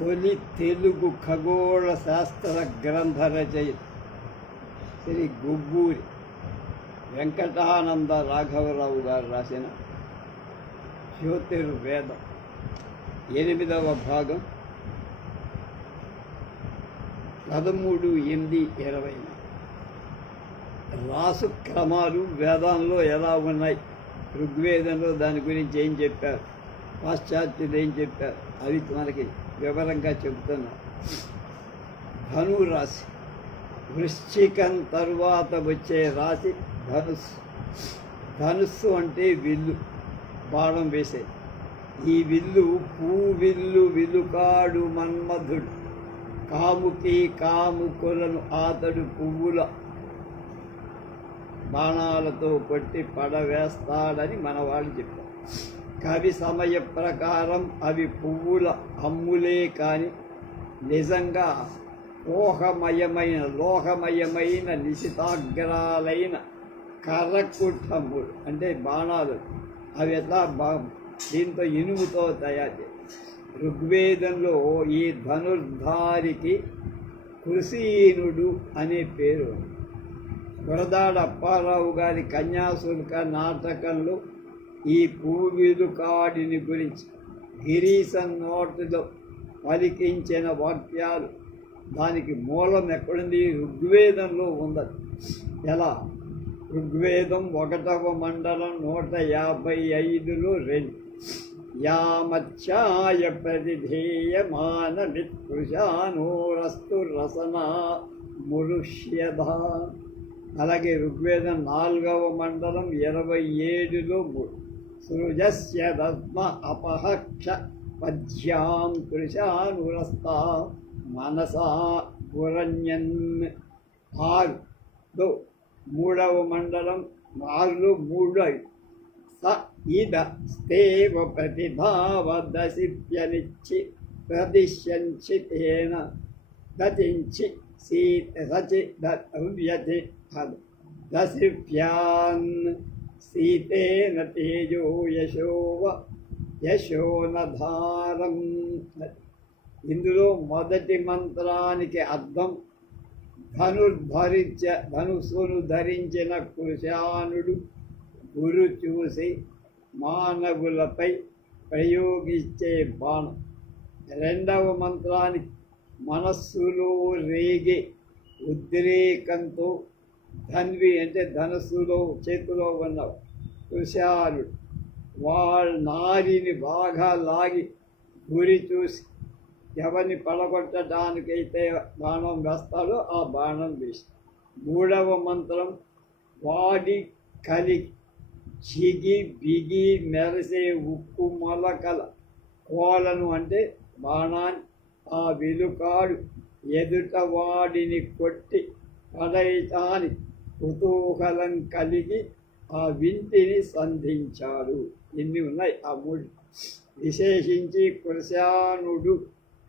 తొలి తెలుగు ఖగోళ శాస్త్ర గ్రంథ రచయిత శ్రీ గుబ్బూరి వెంకటానంద రాఘవరావు గారు రాసిన జ్యోతిర్వేదం 8వ భాగం 13/8/20. రాసు క్రమాలు వేదంలో ఎలా ఉన్నాయి, ఋగ్వేదంలో దాని గురించి ఏం చెప్పారు, పాశ్చాత్యులు ఏం చెప్పారు, అవి మనకి వివరంగా చెబుతున్నారు. ధనురాశి వృశ్చికం తరువాత వచ్చే రాశి ధనుస్సు. ధనుస్సు అంటే విల్లు, బాణం వేసేది. ఈ విల్లు పూవిల్లు విలుకాడు మన్మధుడు, కాముకి కాముకులను ఆతడు పువ్వుల బాణాలతో కొట్టి పడవేస్తాడని మన వాళ్ళు చెప్పారు. కవి సమయ ప్రకారం అవి పువ్వుల అమ్ములే కాని నిజంగా లోహమయమైన నిశితాగ్రాలైన కర్రకుట్టములు అంటే బాణాలు. అవి ఎట్లా దీంతో ఇనుముతో తయారు. ఋగ్వేదంలో ఈ ధనుర్ధారికి కృషీనుడు అనే పేరు. గురదాడ అప్పారావు గారి కన్యాశుల్క నాటకంలో ఈ పూవిలుకాడిని గురించి గిరీశం నోటిలో పలికించిన వాక్యాలు దానికి మూలం ఎక్కడుంది? ఋగ్వేదంలో ఉన్నది. ఎలా? ఋగ్వేదం 1వ మండలం 155లో 2. యామచ్చాయ ప్రతిధేయమాన విత్కృశానోరస్తు రసనా మురుష్యధ. అలాగే ఋగ్వేదం 4వ మండలం 27లో 3. సృజస్య దస్మ అపహక్ష పద్యాం కృశానురస్తా మనసా పురణ్యన్. 6లో 3వ మండలం 6లో 3. స ఇద స్తేవ ప్రతిభావదసిప్యనిచ్చి ప్రతిశంచితేన దతించి సచి దవ్యతి దసిప్యాన్ సీతేన తేజో యశోనధారం. ఇందులో మొదటి మంత్రానికి అర్థం ధనుస్సును ధరించిన కృశానుడు గురు చూసి మానవులపై ప్రయోగించే బాణం. 2వ మంత్రానికి మనస్సులో రేగే ఉద్రేకంతో ధన్వి అంటే ధనస్సులో చేతిలో ఉన్న కృశానుడు వాళ్ళ నారిని బాగా లాగి గురి చూసి ఎవరిని పడగొట్టడానికైతే బాణం వేస్తాడో ఆ బాణం వేస్తాడు. 3వ మంత్రం వాడి కలిగి చిగి బిగి మెరిసే ఉక్కు మొలకల కోలను అంటే బాణాన్ని ఆ విలుకాడు ఎదుట వాడిని కొట్టి పడైతాని కుతూహలం కలిగి ఆ వింటిని సంధించాడు. ఇన్ని ఉన్నాయి ఆ 3. విశేషించి కృశానుడు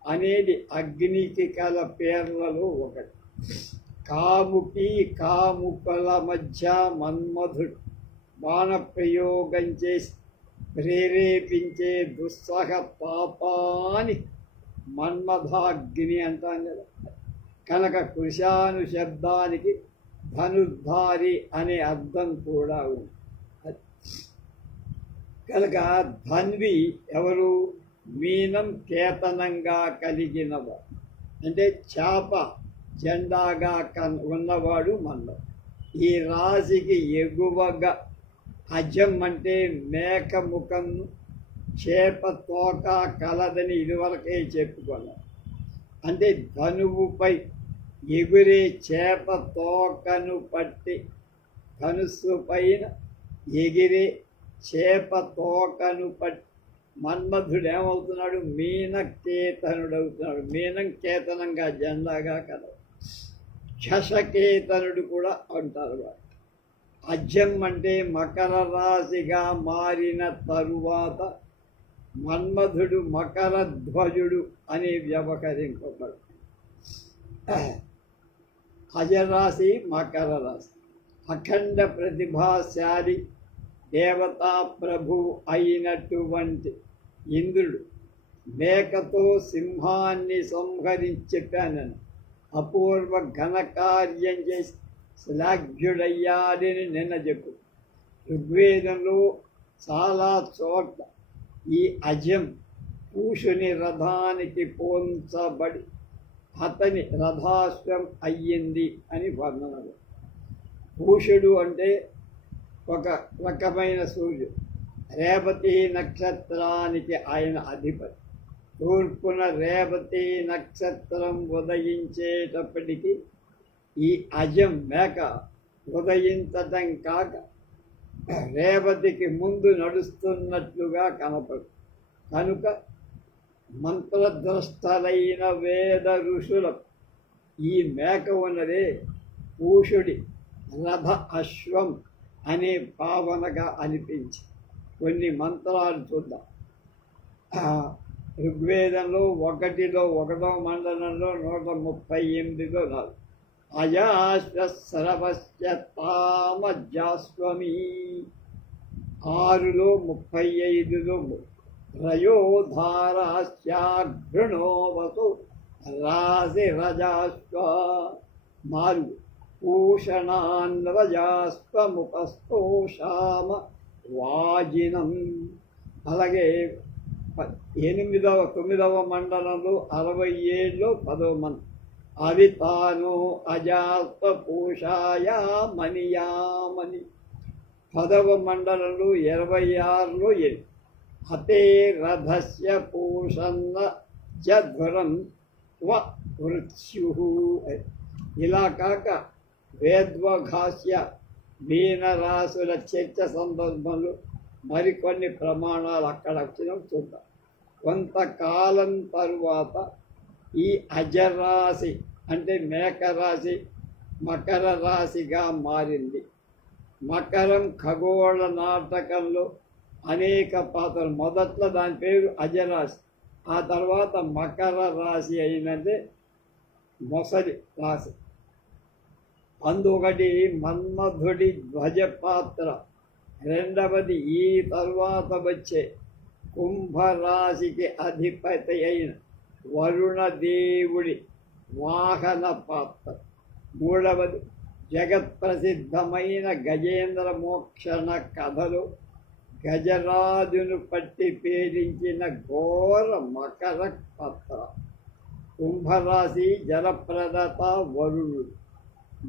అనేది అగ్నికి కల పేర్లలో ఒకటి. కాముకి కాముకల మధ్య మన్మధుడు బాణప్రయోగం చేసి ప్రేరేపించే దుస్సహ పాపాని మన్మథాగ్ని అంటాం కదా. కనుక కృశాను శబ్దానికి ధనుర్ధారి అనే అర్థం కూడా ఉంది. కనుక ధన్వి ఎవరు? మీనం కేతనంగా కలిగినవాడు అంటే చేప జెండాగా ఉన్నవాడు మన్మథుడు. ఈ రాశికి ఎగువగా అజం అంటే మేక ముఖం చేప తోక కలదని ఇదివరకే చెప్పుకున్నాం. అంటే ధనువుపై ఎగురే చేప తోకను పట్టి ధనుస్సు పైన ఎగిరే చేప తోకను పట్టి మన్మధుడు ఏమవుతున్నాడు? మీనకేతనుడు అవుతున్నాడు. మీనం కేతనంగా జెండాగా కలవు. శశకేతనుడు కూడా అంటారు. అజ్యం అంటే మకర రాశిగా మారిన తరువాత మన్మధుడు మకర ధ్వజుడు అని వ్యవహరింపబడు. అజరాశి మకర రాశి. అఖండ ప్రతిభాశాలి దేవతా ప్రభు అయినటువంటి ఇంద్రుడు మేకతో సింహాన్ని సంహరించి చెప్పాను. అపూర్వ ఘనకార్యం చేసి శ్లాఘ్యుడయ్యాడని నిన్న చెప్పు. ఋగ్వేదంలో చాలా చోట్ల ఈ అజం పూషుని రథానికి పోల్చబడి అతని రథాశ్వం అయ్యింది అని వర్ణనలు. పూషుడు అంటే ఒక రకమైన సూర్యుడు. రేవతి నక్షత్రానికి ఆయన అధిపతి. తూర్పున రేవతి నక్షత్రం ఉదయించేటప్పటికీ ఈ అజం మేక ఉదయించటం కాక రేవతికి ముందు నడుస్తున్నట్లుగా కనపడు. కనుక మంత్రద్రష్టలైన వేద ఋషులకు ఈ మేక ఉన్నదే పూషుడి రథ అశ్వం అనే భావనగా అనిపించి కొన్ని మంత్రాలు చూద్దాం. ఋగ్వేదంలో 1:1 మండలంలో 138లో 4 అయాశ్వస్రవస్య తామజాస్వమీ 6లో 35లో రయోధారాశ్యాఘృణోవసు రాశిరజాశ్వ 4 పూషణాన్వజాస్వముపస్తోషామ వాజినం. అలాగే 9వ మండలంలో 67లో 10వ మంత్రం అవితానో అజాస్వ పూషాయామనియామని. 10వ మండలంలో 26లో 8 హతే రథస్య పూషన్న జధ్వరం వ మృత్యు. ఇలా కాక వేద్వఘాస్య మీనరాశుల చర్చ సందర్భంలో మరికొన్ని ప్రమాణాలు అక్కడ వచ్చిన చూద్దాం. కొంతకాలం తరువాత ఈ అజరాశి అంటే మేకరాశి మకర రాశిగా మారింది. మకరం ఖగోళ నాటకంలో అనేక పాత్రలు. మొదట్లో దాని పేరు అజరాశి, ఆ తర్వాత మకర రాశి అయినదే మొసలి రాశి. అందుకటి మన్మధుడి ధ్వజ పాత్ర. రెండవది ఈ తర్వాత వచ్చే కుంభరాశికి అధిపతి అయిన వరుణదేవుడి వాహన పాత్ర. మూడవది జగత్ప్రసిద్ధమైన గజేంద్ర మోక్షణ కథలో గజరాజును పట్టి పీడించిన ఘోర మకర పాత్ర. కుంభరాశి జలప్రదత వరుణుడు.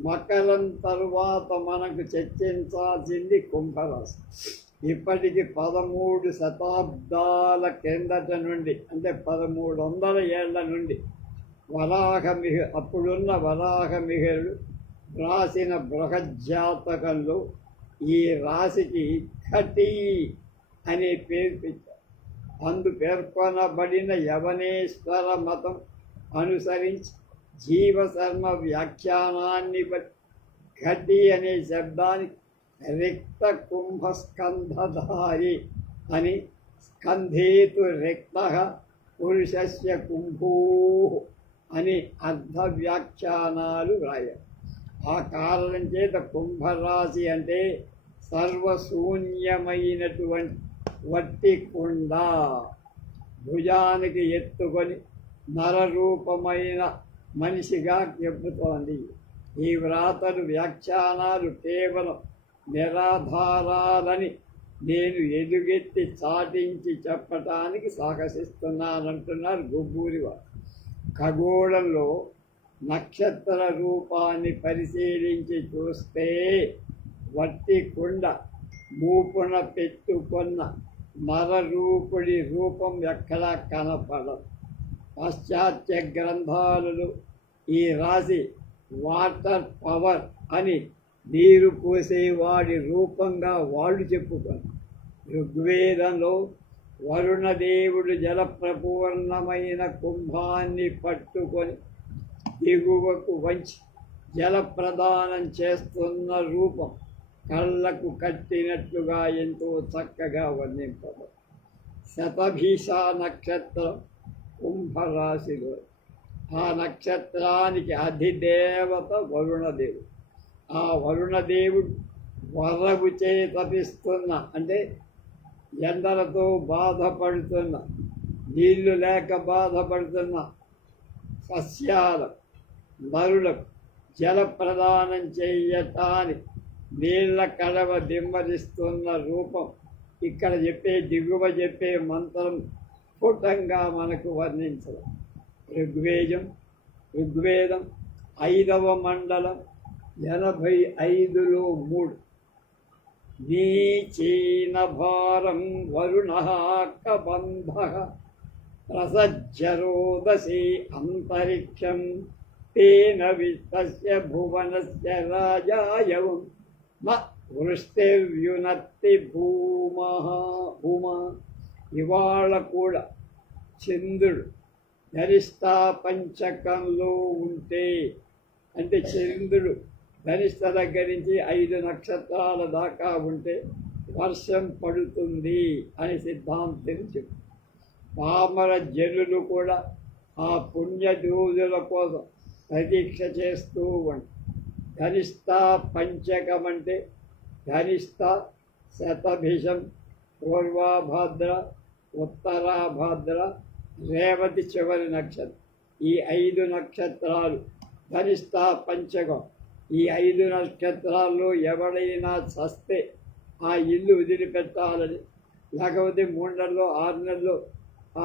మకరం తరువాత మనకు చర్చించాల్సింది కుంభరాశి. ఇప్పటికి 13 శతాబ్దాల కిందట నుండి, అంటే 1300 ఏళ్ల నుండి అప్పుడున్న వరాహమిహిరుడు రాసిన బృహజ్జాతకంలో ఈ రాశికి ఖటి అనే పేరు పెట్టారు. అందు పేర్కొనబడిన యవనేశ్వర మతం అనుసరించి జీవశర్మ వ్యాఖ్యానాన్ని బట్టి ఘటి అనే శబ్దానికి రిక్త కుంభస్కంధధారి అని, స్కంధేతు రిక్త పురుషస్య కుంభో అని అర్ధ వ్యాఖ్యానాలు రాయారు. ఆ కారణం చేత కుంభరాశి అంటే సర్వశూన్యమైనటువంటి వట్టి కుండ, భుజానికి ఎత్తుకొని నరరూపమైన మనిషిగా చెబుతోంది. ఈ వ్రాతలు వ్యాఖ్యానాలు కేవలం నిరాధారాలని నేను ఎదుగెత్తి చాటించి చెప్పటానికి సాహసిస్తున్నానంటున్నారు గుబ్బూరివారు. ఖగోళంలో నక్షత్ర రూపాన్ని పరిశీలించి చూస్తే వట్టి కుండ మూపున పెట్టుకున్న నరరూపుడి రూపం ఎక్కడా కనపడదు. పాశ్చాత్య గ్రంథాలలో ఈ రాశి వాటర్ పవర్ అని నీరు పోసేవాడి రూపంగా వాళ్ళు చెప్పుకొని, ఋగ్వేదంలో వరుణదేవుడు జలప్రపూర్ణమైన కుంభాన్ని పట్టుకొని దిగువకు వంచి జలప్రదానం చేస్తున్న రూపం కళ్ళకు కట్టినట్లుగా ఎంతో చక్కగా వర్ణింపబడింది. శతభిష నక్షత్రం కుంభరాశిలో. ఆ నక్షత్రానికి అధిదేవత వరుణదేవుడు. ఆ వరుణదేవుడు వరవుచే తపిస్తున్న, అంటే ఎండలతో బాధపడుతున్న నీళ్లు లేక బాధపడుతున్న సస్యాల నరులకు జల ప్రదానం చేయటానికి నీళ్ల కడవ దిమ్మరిస్తున్న రూపం ఇక్కడ చెప్పే దిగువ చెప్పే మంత్రం స్ఫుటంగా మనకు వర్ణించడం. ఋగ్వేదం 5వ మండలం 85లో 3. నీచీన భారం వరుణః కబంధః ప్రసజ్జరోదసి అంతరిక్షం తేన విశ్వస్య భువనస్య రాజాయవం న వృష్టిర్యునత్తి భూమా. ఇవాళ కూడా చంద్రుడు ధనిష్టా పంచకంలో ఉంటే, అంటే చంద్రుడు ధనిష్ట దగ్గర నుంచి 5 నక్షత్రాల దాకా ఉంటే వర్షం పడుతుంది అని సిద్ధాంతం చెప్పు. పామర జనులు కూడా ఆ పుణ్యదూజుల కోసం ప్రతీక్ష చేస్తూ ఉంటారు. ధనిష్ట పంచకం అంటే ధనిష్ట, శతభిషం, పూర్వాభాద్ర, ఉత్తరాభాద్ర, రేవతి చివరి నక్షత్రం. ఈ 5 నక్షత్రాలు ధనిష్ట పంచకం. ఈ 5 నక్షత్రాల్లో ఎవడైనా చస్తే ఆ ఇల్లు వదిలిపెట్టాలని, లేకపోతే 3 నెలల్లో 6 నెలల్లో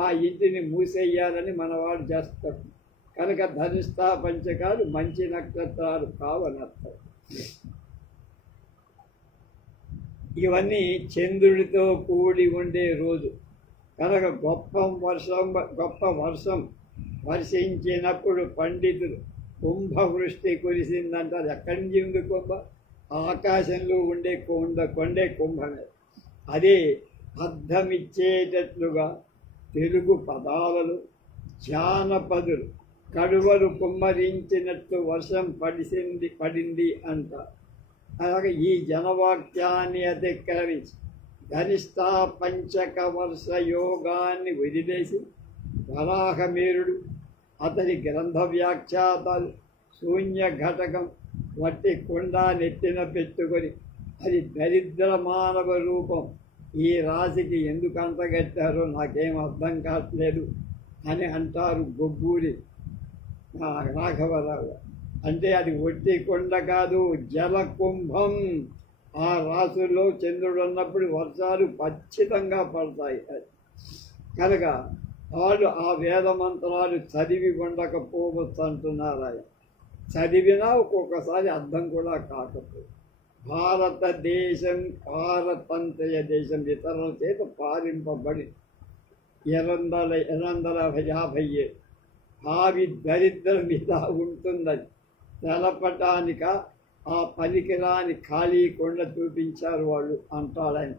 ఆ ఇంటిని మూసేయాలని మనవాడు చేస్తాడు. కనుక ధనిష్ట పంచకాలు మంచి నక్షత్రాలు కావనర్థం. ఇవన్నీ చంద్రుడితో కూడి ఉండే రోజు కనుక గొప్ప వర్షం వర్షించినప్పుడు పండితులు కుంభవృష్టి కురిసిందంటారు. ఎక్కడి నుంచి ఉంది కుంభ? ఆకాశంలో ఉండే కొండే కుంభమే. అదే అర్థమిచ్చేటట్లుగా తెలుగు పదాలలో జానపదులు కడువలు కుమ్మరించినట్లు వర్షం పడింది అంటారు. అలాగే ఈ జనవాక్యాన్ని అతిక్రమించి ధనిష్ట పంచక వర్ష యోగాన్ని వదిలేసి వరాహమీరుడు, అతని గ్రంథ వ్యాఖ్యాతాలు శూన్య ఘటకం వట్టి కుండ నెత్తిన పెట్టుకొని అది దరిద్ర మానవ రూపం ఈ రాశికి ఎందుకు అంతగట్టారో నాకేం అర్థం కావట్లేదు అని అంటారు గొబ్బూరి రాఘవరావు. అంటే అది ఒట్టి కొండ కాదు, జలకుంభం. ఆ రాశుల్లో చంద్రుడు ఉన్నప్పుడు వర్షాలు ఖచ్చితంగా పడతాయి. కనుక వాళ్ళు ఆ వేద మంత్రాలు చదివి ఉండకపోవచ్చు అంటున్నారు. ఆయన చదివినా ఒక్కొక్కసారి అర్థం కూడా కాకపోతే. భారతదేశం పారతంత్రయ దేశం, ఇతరుల చేత పాలింపబడి 250 భావి దరిద్రం మీద ఉంటుందని తెలపటానిక ఆ పనికిరాని ఖాళీ కొండ చూపించారు వాళ్ళు అంటాడు ఆయన.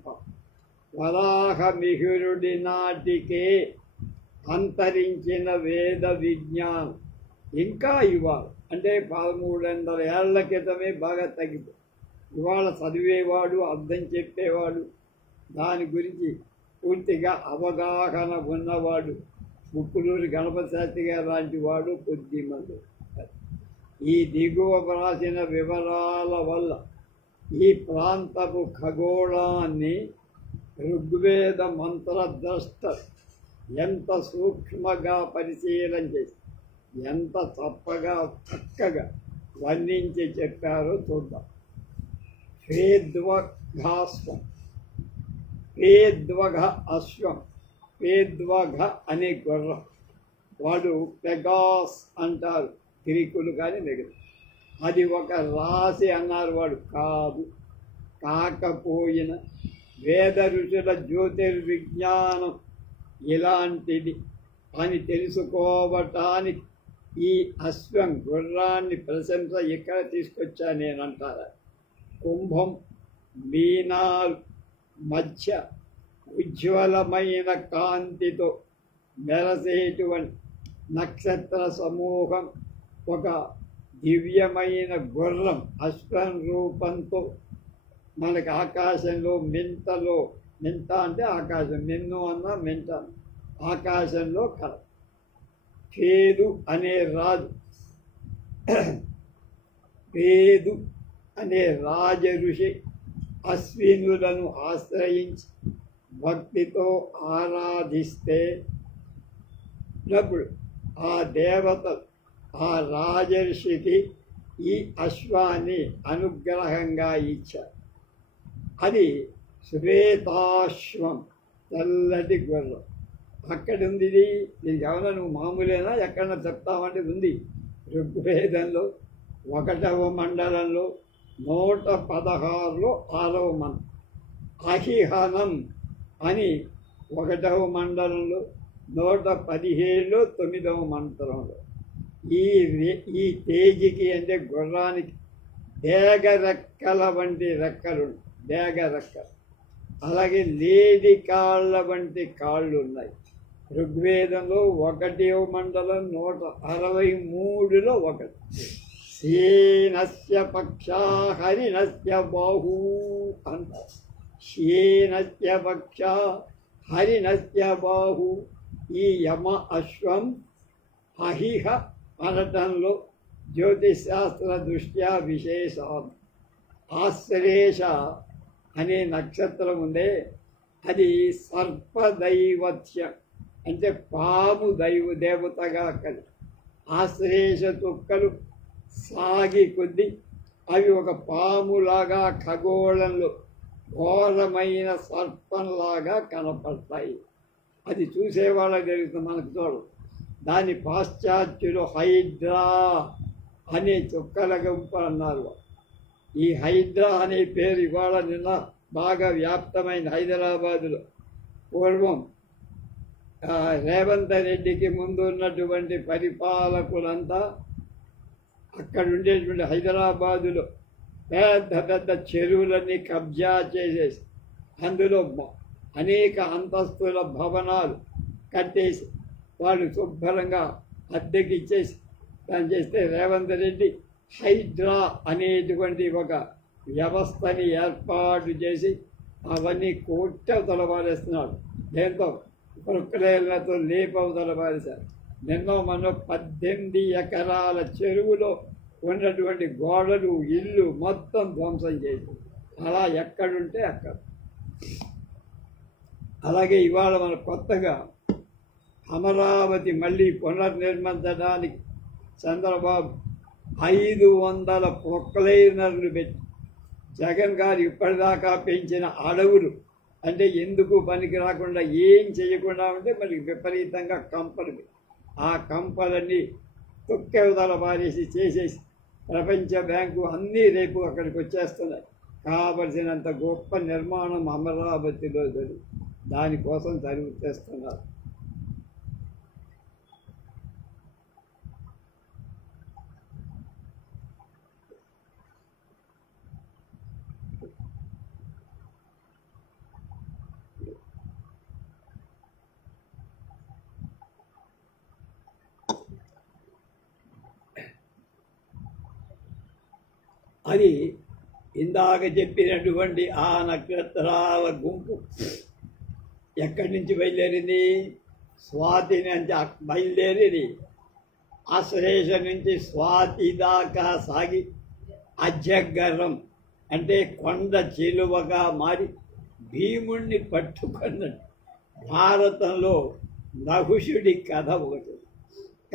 వరాహమిహిరుడి నాటికే అంతరించిన వేద విజ్ఞానం ఇంకా ఇవాళ, అంటే 1300 ఏళ్ల క్రితమే బాగా తగ్గిపోయి. ఇవాళ చదివేవాడు, అర్థం చెప్పేవాడు, దాని గురించి పూర్తిగా అవగాహన ఉన్నవాడు ముక్కులూరి గణపతి శాస్త్రి గారు లాంటి వాడు కొద్దిమంది. ఈ దిగువ వ్రాసిన వివరాల వల్ల ఈ ప్రాంతపు ఖగోళాన్ని ఋగ్వేద మంత్రద్రష్ట ఎంత సూక్ష్మగా పరిశీలన చేసి ఎంత చక్కగా వర్ణించి చెప్పారో చూద్దాం. పేద్వఘాశ్వం, పేద్వఘ అశ్వం, పేద్వఘ అనే గుర్రం. వాడు పెగాస్ అంటారు గ్రీకులు, కానీ మిగతా అది ఒక రాశి అన్నారు. వాడు కాదు, కాకపోయిన వేద ఋషుల జ్యోతిర్విజ్ఞానం ఇలాంటిది అని తెలుసుకోవటానికి ఈ అశ్వం గుర్రాన్ని ప్రశంస ఇక్కడ తీసుకొచ్చా నేనంటారా. కుంభం మీనాలు మధ్య ఉజ్వలమైన కాంతితో మెరసేటువంటి నక్షత్ర సమూహం, ఒక దివ్యమైన గుర్రం అశ్వం రూపంతో మనకు ఆకాశంలో మింత అంటే ఆకాశం, మిన్ను అన్న మింట ఆకాశంలో కల. పేదు అనే రాజ ఋషి అశ్వినులను ఆశ్రయించి భక్తితో ఆరాధిస్తే ఉన్నప్పుడు ఆ దేవత ఆ రాజర్షికి ఈ అశ్వాన్ని అనుగ్రహంగా ఇచ్చారు. అది శ్వేతాశ్వం, తెల్లటి గుర్రం. అక్కడుంది ఇది. దీనికి ఏమన్నా నువ్వు మామూలేనా ఎక్కడన్నా చెప్తామంటే ఉంది. ఋగ్వేదంలో 1వ మండలంలో 116లో 6వ మంత్రం అహిహనం అని 1వ మండలంలో 117లో 9వ మంత్రంలో ఈ తేజికి అంటే గుర్రానికి డేగ రెక్కల వంటి రెక్కలు, డేగ రెక్కలు. అలాగే లేడి కాళ్ళ వంటి కాళ్ళు ఉన్నాయి. ఋగ్వేదంలో 1వ మండలం 163లో 1. శేనస్య పక్షా హరిణస్య బాహు అంటారు. శేనస్య పక్షా హరిణస్య బాహు. ఈ యమ అశ్వం అహిహ అనటంలో జ్యోతిశాస్త్ర దృష్ట్యా విశేషాలు. ఆశ్లేష అనే నక్షత్రం ఉందే, అది సర్పదైవత్యం అంటే పాము దేవతగా కలిసి ఆశ్లేష చుక్కలు సాగి కొద్దీ అవి ఒక పాములాగా ఖగోళంలో ఘోరమైన సర్పంలాగా కనపడతాయి. అది చూసేవాళ్ళకి తెలుస్తుంది, మనకు చూడదు. దాని పాశ్చాత్యులు హైడ్రా అనే చుక్కల గుంపు అన్నారు. ఈ హైడ్రా అనే పేరు ఇవాళ నిన్న బాగా వ్యాప్తమైన హైదరాబాదులో. పూర్వం రేవంత్ రెడ్డికి ముందు ఉన్నటువంటి పరిపాలకులంతా అక్కడ ఉండేటువంటి హైదరాబాదులో పెద్ద పెద్ద చెరువులన్నీ కబ్జా చేసేసి అందులో అనేక అంతస్తుల భవనాలు కట్టేసి వాళ్ళు శుభ్రంగా అద్దెకి ఇచ్చేసి దాన్ని చేస్తే రేవంత్ రెడ్డి హైడ్రా అనేటువంటి ఒక వ్యవస్థని ఏర్పాటు చేసి అవన్నీ కోట్టవతల పారేస్తున్నాడు. దీంతో ప్రక్రియలతో లేపవతల పారేశారు. నిన్న మనం 18 ఎకరాల చెరువులో ఉన్నటువంటి గోడలు, ఇల్లు మొత్తం ధ్వంసం చేసి అలా ఎక్కడుంటే అక్కడ. అలాగే ఇవాళ మన కొత్తగా అమరావతి మళ్ళీ పునర్నిర్మించడానికి చంద్రబాబు 500 ప్రొక్లైనర్లు పెట్టి జగన్ గారు ఇప్పటిదాకా పెంచిన అడవులు అంటే ఎందుకు పనికి రాకుండా ఏం చేయకుండా ఉంటే మరి విపరీతంగా కంపలు, ఆ కంపలన్నీ తొక్కెవతల పారేసి చేసేసి ప్రపంచ బ్యాంకు అన్నీ రేపు అక్కడికి వచ్చేస్తున్నాయి. కావలసినంత గొప్ప నిర్మాణం అమరావతిలో జరిగి దానికోసం చేస్తున్నారు. అది ఇందాక చెప్పినటువంటి ఆ నక్షత్రాల గుంపు ఎక్కడి నుంచి బయలుదేరింది? స్వాతి నుంచి బయలుదేరి ఆశ్లేష నుంచి స్వాతి దాకా సాగి అజగరం అంటే కొండ చిలువగా మారి భీముణ్ణి పట్టుకున్నట్టు. భారతంలో నహుషుడి కథ ఒకటి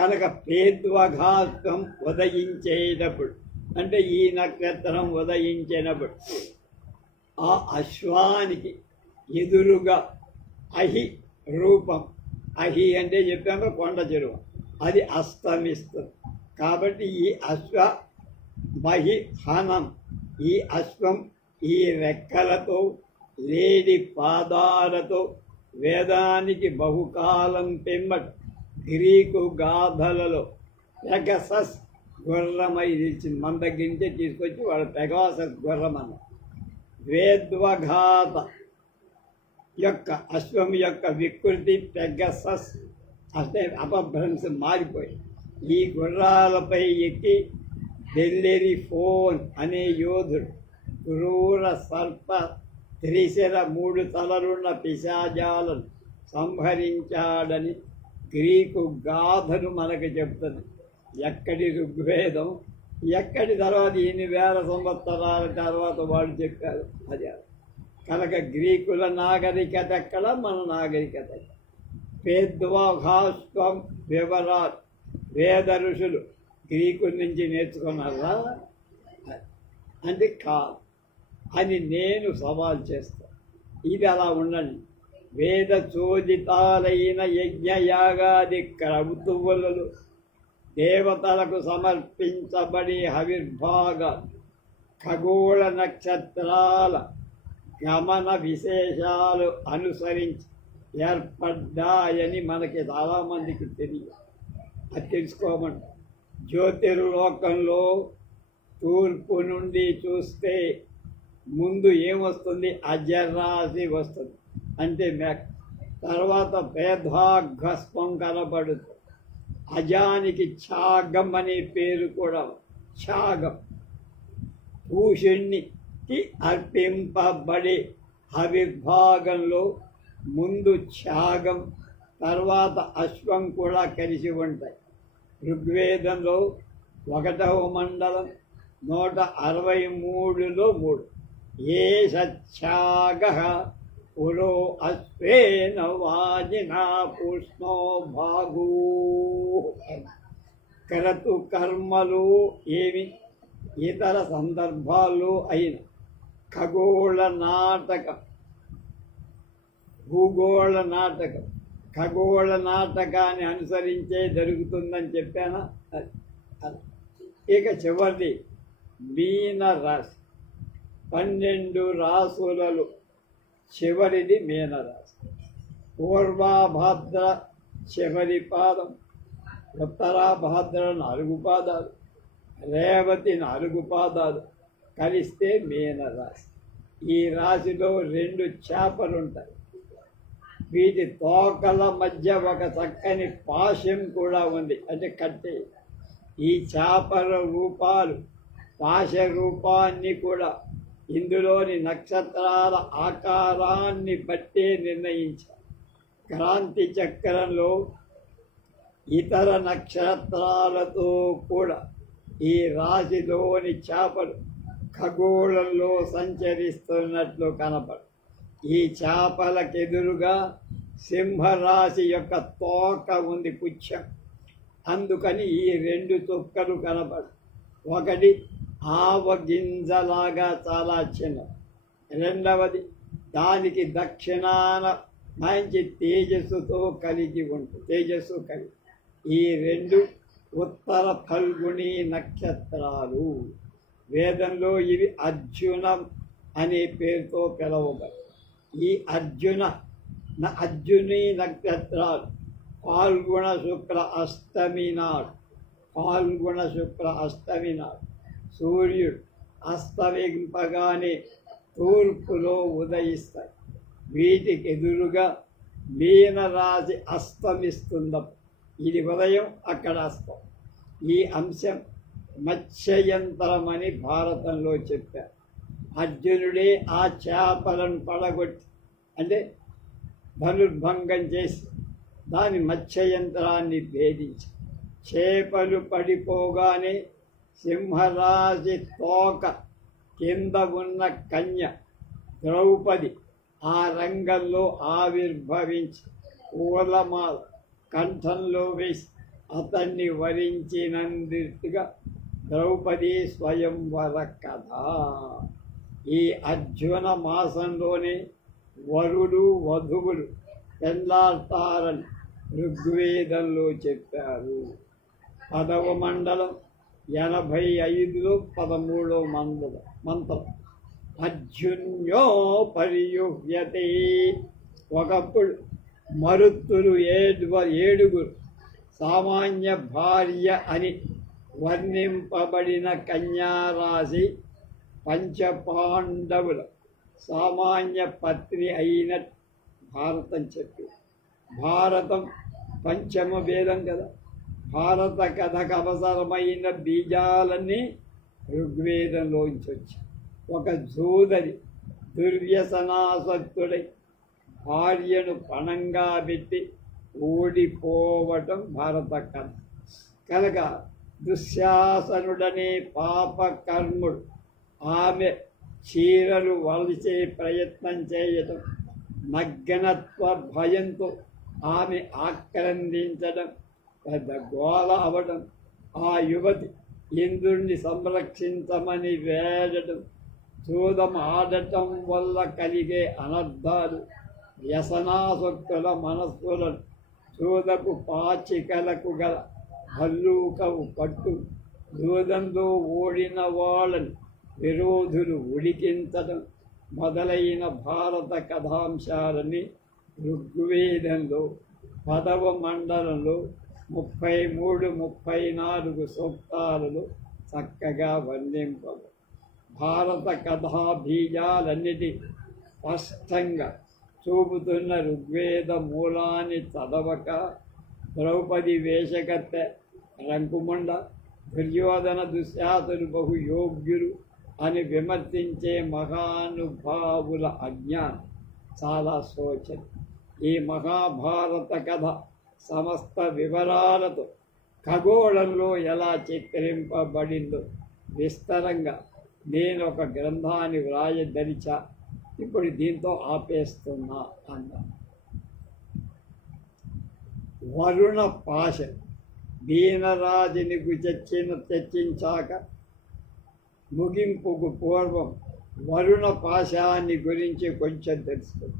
కనుక పేద్వఘాతం ఉదయించేటప్పుడు అంటే ఈ నక్షత్రం ఉదయించినప్పుడు ఆ అశ్వానికి ఎదురుగా అహి రూపం, అహి అంటే చెప్పాక కొండ చెరువు, అది అస్తమిస్తుంది. కాబట్టి ఈ అశ్వ మహిహనం, ఈ అశ్వం ఈ రెక్కలతో లేడి పాదాలతో వేదానికి బహుకాలం పిమ్మట గ్రీకు గాథలలో పెగసస్ గుర్రమై నిలిచింది. మన దగ్గర నుంచే తీసుకొచ్చి వాళ్ళ పెగాసస్ గుర్రం అన్న. వేద్వఘాత యొక్క అశ్వం యొక్క వికృతి పెగసస్ అంటే అపభ్రంశం మారిపోయి ఈ గుర్రాలపై ఎక్కి బెల్లెరిఫోన్ అనే యోధుడు క్రూర సర్ప త్రిశిర 3 తలలున్న పిశాచాలను సంహరించాడని గ్రీకు గాథను మనకు చెప్తుంది. ఎక్కడి ఋగ్వేదం, ఎక్కడి తర్వాత ఎన్ని వేల సంవత్సరాల తర్వాత వాళ్ళు చెప్పారు. అది కనుక గ్రీకుల నాగరికత ఎక్కడ, మన నాగరికత వేద్వాఘాస్వం వివరాలు వేద ఋషులు గ్రీకు నుంచి నేర్చుకున్నారా అంటే కాదు అని నేను సవాల్ చేస్తాను. ఇది అలా ఉండండి. వేద చోదితాలైన యజ్ఞయాగాది క్రతువులు దేవతలకు సమర్పించబడి హవిర్భాగాలు ఖగోళ నక్షత్రాల గమన విశేషాలు అనుసరించి ఏర్పడ్డాయని మనకి చాలామందికి తెలియదు. అది తెలుసుకోమంట. జ్యోతిర్లోకంలో తూర్పు నుండి చూస్తే ముందు ఏమొస్తుంది? అజరాశి వస్తుంది, అంటే మేక. తర్వాత భేదాఘస్మం కనబడుతుంది. అజానికి ఛాగం అనే పేరు కూడా. ఛాగం భూషణ్ణికి అర్పింపబడే హవిర్భాగంలో ముందు ఛాగం, తర్వాత అశ్వం కూడా కలిసి ఉంటాయి. ఋగ్వేదంలో 1వ మండలం 163లో 3 ఏ సచ్ఛాగ పురో అశ్వేన వాజినా పూష్ణో భాగూ. క్రతు కర్మలు ఏమి ఇతర సందర్భాల్లో అయిన ఖగోళ నాటకం, భూగోళ నాటకం, ఖగోళ నాటకాన్ని అనుసరించే జరుగుతుందని చెప్పాను. ఇక చివరిది మీన రాశి. 12 రాసులలో చివరిది మీనరాశి. పూర్వాభాద్ర చివరి పాదం, ఉత్తరాభాద్ర 4 పాదాలు, రేవతి 4 పాదాలు కలిస్తే మీనరాశి. ఈ రాశిలో 2 చేపలుంటాయి. వీటి తోకల మధ్య ఒక చక్కని పాశం కూడా ఉంది, అంటే కట్టె. ఈ చేపల రూపాలు పాశ రూపాన్ని కూడా ఇందులోని నక్షత్రాల ఆకారాన్ని బట్టే నిర్ణయించారు. క్రాంతి చక్రంలో ఇతర నక్షత్రాలతో కూడా ఈ రాశిలోని చేపలు ఖగోళంలో సంచరిస్తున్నట్లు కనపడు. ఈ చేపలకెదురుగా సింహరాశి యొక్క తోక ఉంది, పుచ్చం. అందుకని ఈ 2 చుక్కలు కనపడు. ఒకటి ఆవగింజలాగా చాలా చిన్న, రెండవది దానికి దక్షిణాన మంచి తేజస్సుతో కలిగి ఉంటుంది, తేజస్సు కలిగి. ఈ 2 ఉత్తర ఫల్గుణి నక్షత్రాలు. వేదంలో ఇవి అర్జునం అనే పేరుతో పిలవబడి. ఈ అర్జుని నక్షత్రాలు పాల్గొన శుక్ల అష్టమి నాడు, పాల్గొన శుక్ల అష్టమి నాడు సూర్యుడు అస్తమింపగానే తూర్పులో ఉదయిస్తాయి. వీటికి ఎదురుగా మీనరాశి అస్తమిస్తుందప్పుడు. ఇది ఉదయం, అక్కడ అస్తం. ఈ అంశం మత్స్యయంత్రం అని భారతంలో చెప్పారు. అర్జునుడే ఆ చేపలను పడగొట్టి, అంటే ధనుర్భంగం చేసి దాని మత్స్యయంత్రాన్ని భేదించి చేపలు పడిపోగానే సింహరాశి తోక కింద ఉన్న కన్య ద్రౌపది ఆ రంగంలో ఆవిర్భవించి పూలమాల కంఠంలో వేసి అతన్ని వరించినందుగా ద్రౌపది స్వయంవర కథ. ఈ అర్జున మాసంలోనే వరుడు వధువులు పెళ్ళాడతారని ఋగ్వేదంలో చెప్పారు. 10వ మండలం 85లో 13వ మంత్రం. అర్జున్యో పరియుహ్యతే. ఒకప్పుడు మరుత్తులు 7 సామాన్య భార్య అని వర్ణింపబడిన కన్యారాశి పంచపాండవుల సామాన్య పత్ని అయినట్టు భారతం చెప్పి. భారతం పంచమ వేదం కదా. భారత కథకు అవసరమైన బీజాలన్నీ ఋగ్వేదంలోంచి వచ్చాయి. ఒక జోదరి దుర్వ్యసనాసక్తుడై భార్యను పణంగా పెట్టి ఓడిపోవటం భారత కథ. కనుక దుశ్శాసనుడనే పాపకర్ముడు ఆమె చీరలు వలిచే ప్రయత్నం చేయటం, నగ్నత్వ భయంతో ఆమె ఆక్రందించడం పెద్ద గోల అవడం, ఆ యువతి ఇంద్రుణ్ణి సంరక్షించమని వేడటం, చూదం ఆడటం వల్ల కలిగే అనర్థాలు, వ్యసనాసక్తుల మనస్సులను చూదపు పాచికలకు గల భల్లూకవు పట్టు, జూదంలో ఓడిన వాళ్ళని విరోధులు ఉడికించడం మొదలైన భారత కథాంశాలని ఋగ్వేదంలో 10వ మండలంలో 33-34 సూక్తాలలో చక్కగా వర్ణింపదు. భారత కథా బీజాలన్నిటి స్పష్టంగా చూపుతున్న ఋగ్వేద మూలాన్ని చదవక ద్రౌపది వేషకత్తె, రంకుమండ, దుర్యోధన దుశ్శాసనులు బహు యోగ్యులు అని విమర్శించే మహానుభావుల అజ్ఞానం చాలా శోచనీయం. ఈ మహాభారత కథ సమస్త వివరాలతో ఖగోళంలో ఎలా చిత్రింపబడిందో విస్తరంగా నేను ఒక గ్రంథాన్ని వ్రాయదలిచా. ఇప్పుడు దీంతో ఆపేస్తున్నా అన్నా. వరుణ పాశ వీణరాజునికి చర్చించాక ముగింపుకు పూర్వం వరుణ పాశాన్ని గురించి కొంచెం తెలుసుకుంది.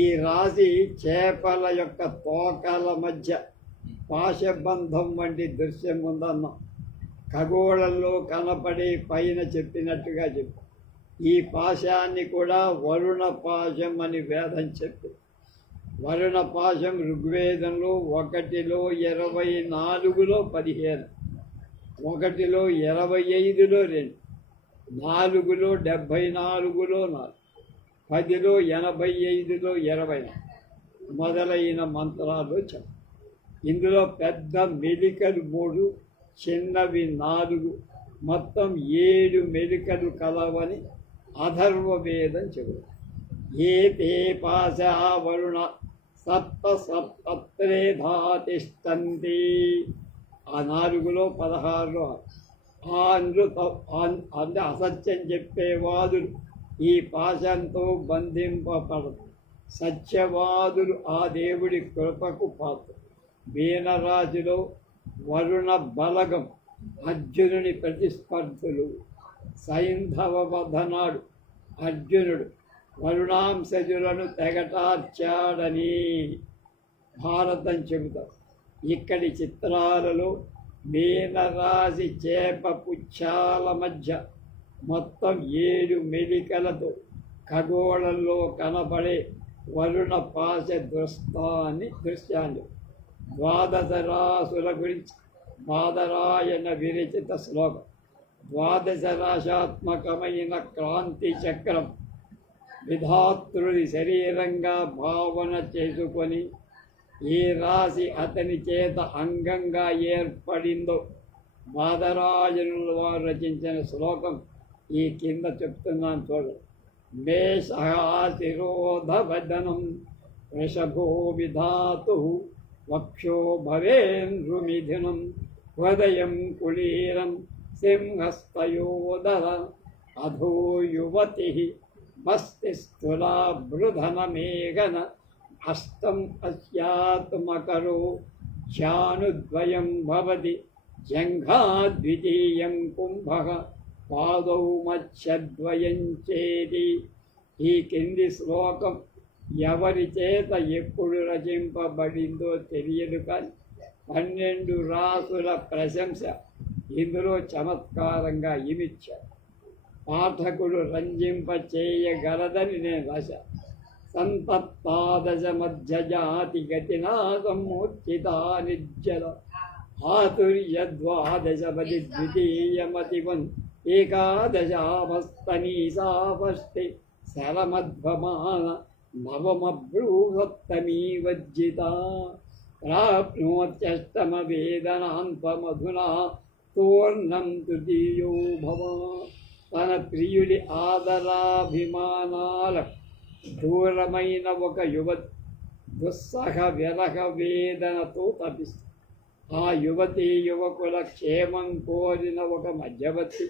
ఈ రాశి చేపల యొక్క తోకల మధ్య పాశబంధం వంటి దృశ్యం ఉందన్నాం. ఖగోళంలో కనపడే పైన చెప్పినట్టుగా చెప్పు. ఈ పాశాన్ని కూడా వరుణ పాశం అని వేదం చెప్పి, వరుణ పాశం ఋగ్వేదంలో 1లో 24లో 15, 1లో 25లో 2, 4లో 74లో 4, 10లో 85లో 20 మొదలైన మంత్రాలు చెప్పు. ఇందులో పెద్ద మెలికలు 3, చిన్నవి 4, మొత్తం 7 మెలికలు కలవని అథర్వ వేదం చెబుతుంది. ఏతే పాశా వరుణ సప్త సప్తత్రేధా తిష్టంతి. ఆ 4లో 16లో అంటే అసత్యం చెప్పేవాదులు ఈ పాశంతో బంధింపబడదు. సత్యవాదులు ఆ దేవుడి కృపకు పాత్ర. వీణరాజులో వరుణ బలగం అర్జునుని ప్రతిస్పర్ధులు. సైంధవ వధనాడు అర్జునుడు వరుణాంశజులను తెగటార్చాడని భారతం చెబుతారు. ఇక్కడి చిత్రాలలో మీనరాశి చేప పుచ్చాల మధ్య మొత్తం 7 మెలికలతో ఖగోళంలో కనబడే వరుణ పాశ దృశ్యాన్ని ద్వాదశ రాసుల గురించి బాదరాయణ విరచిత శ్లోకం. ద్వాదశ రాశాత్మకమైన క్రాంతి చక్రం విధాతృడి శరీరంగా భావన చేసుకొని ఈ రాశి అతని చేత అంగంగా ఏర్పడిందో బాదరాయణుల వారు రచించిన శ్లోకం ఈ కింద చెప్తున్నాను చూడండి. మేషాశిరోధవదనం వృషభో విధాతు వక్షో భవేన్రుమిథునం హృదయం కులీరం సింహస్తయోదర అధో యువతి మస్తిస్థులా బృధనమేఘన అష్టం అస్యాత్మకరో ధ్యానుద్వయం భవతి జంఘా ద్వితీయం కుంభః పాదౌ మత్స్యద్వయం చేతి. ఈ కింది శ్లోకం ఎవరి చేత ఎప్పుడు రచింపబడిందో తెలియదు, కానీ 12 రాసుల ప్రశంస ఇందులో చమత్కారంగా ఇమిచ్చారు. పాఠకుడు రంజింప చేయగలదని నేను రాశాను. సంతప్తాదశ మధ్య జాతి గతినా సమ్మూర్చితా నిర్జల ఆతుర్యద్వాదశపది ద్వితీయమతివన్ ఏకాదశావస్తనీసాపష్టి శరమధ్వమాన నవమభ్రూవత్తమీ వజ్జిత ప్రాప్నోత్యష్టమ వేదనాంతమధునా తోర్ణం తృతీయో భవ. తన ప్రియుడి ఆదరాభిమానాల దూరమైన ఒక యువతి దుస్సహ విరహ వేదనతో తపిస్తుంది. ఆ యువతీ యువకుల క్షేమం కోరిన ఒక మధ్యవర్తి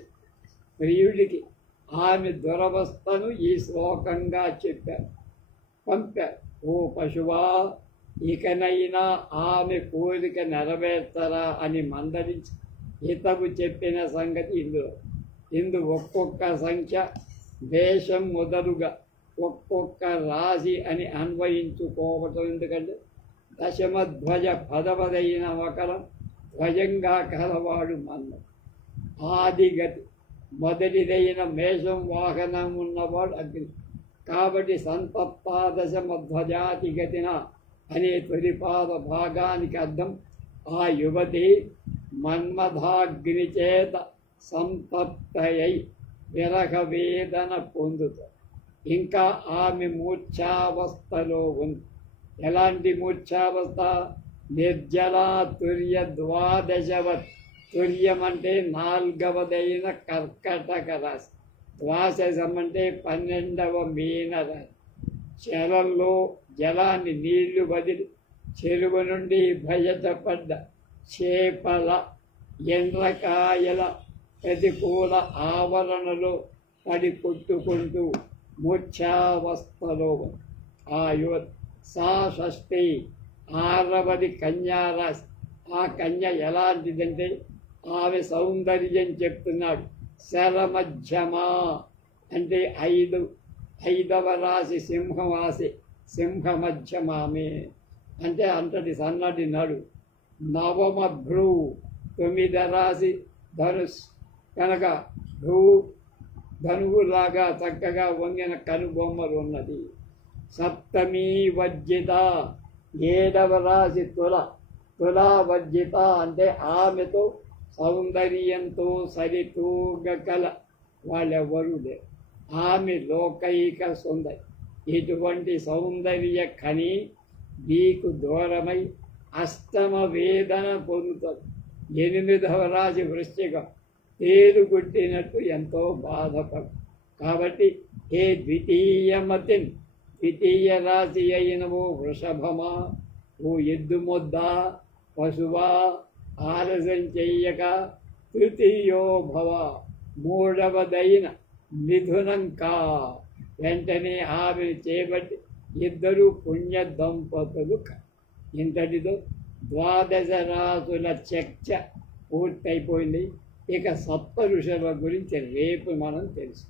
ప్రియుడికి ఆమె దురవస్థను ఈ శ్లోకంగా చెప్పారు, పంపారు. ఓ పశువా, ఇకనైనా ఆమె కోరిక నెరవేర్చరా అని మందరించి హితవు చెప్పిన సంగతి ఇందు ఒక్కొక్క సంఖ్య దేశం మొదలుగా ఒక్కొక్క రాశి అని అన్వయించుకోవటం. ఎందుకంటే దశమధ్వజ పదవదైన మకరం ధ్వజంగా కలవాడు మన్నం. ఆదిగతి మొదటిదైన మేషం వాహనం ఉన్నవాడు అగ్ని. కాబట్టి సంతప్తాదశమధ్వజాతి గతిన అనే తొలిపాద భాగానికి అర్థం ఆ యువతి మన్మథాగ్ని చేత సంతప్తయై విరహ వేదన పొందుతారు. ఇంకా ఆమె మూర్ఛావస్థలో ఉంది. ఎలాంటి మూర్ఛావస్థ? నిర్జలా తుర్య ద్వాదశవత్. తుర్యం అంటే 4వదైన కర్కటక రాశి, ద్వాదశం అంటే 12వ మీన రాశి. చెరల్లో జలాన్ని నీళ్లు వదిలి చెరువు నుండి బయటపడ్డ చేపల ఎండ్రకాయల ప్రతికూల ఆవరణలో పడి కొట్టుకుంటూ మూర్ఛావస్థలో ఆ యువతి. సా షష్ఠి 6వది కన్యారాశి. ఆ కన్య ఎలాంటిదంటే ఆమె సౌందర్యం చెప్తున్నాడు. శరమధ్యమా అంటే 5వ రాశి సింహవాసి. సింహమధ్యమామే అంటే అంతటి సన్నటి నడు. నవమ భ్రూ 9వ రాశి ధనుస్ కనుక ధనువులాగా చక్కగా వంగిన కనుబొమ్మలు ఉన్నది. సప్తమీ వజ్జిత 7వ రాశి తులా వజ్జిత అంటే ఆమెతో సౌందర్యంతో సరితూగకల వాళ్ళెవ్వరూ లేరు. ఆమె లోకైక సుందరి. ఇటువంటి సౌందర్య ఖని నీకు దూరమై అష్టమ వేదన పొందుతుంది. 8వ రాశి వృశ్చికం. తేలు కొట్టినట్టు ఎంతో బాధపడు. కాబట్టి ఏ ద్వితీయమతిన్, ద్వితీయ రాశి అయిన ఓ వృషభమా, ఓ ఎద్దు మొద్ద పశువా, ఆలస్యం చెయ్యక తృతీయో భవ, 3వదైన మిథునం కా. వెంటనే ఆమెను చేపట్టి ఇద్దరు పుణ్య దంపతులు. ఇంతటితో 12 రాసుల చర్చ పూర్తయిపోయింది. ఇక సప్త ఋషుల గురించి రేపు మనం తెలుసు.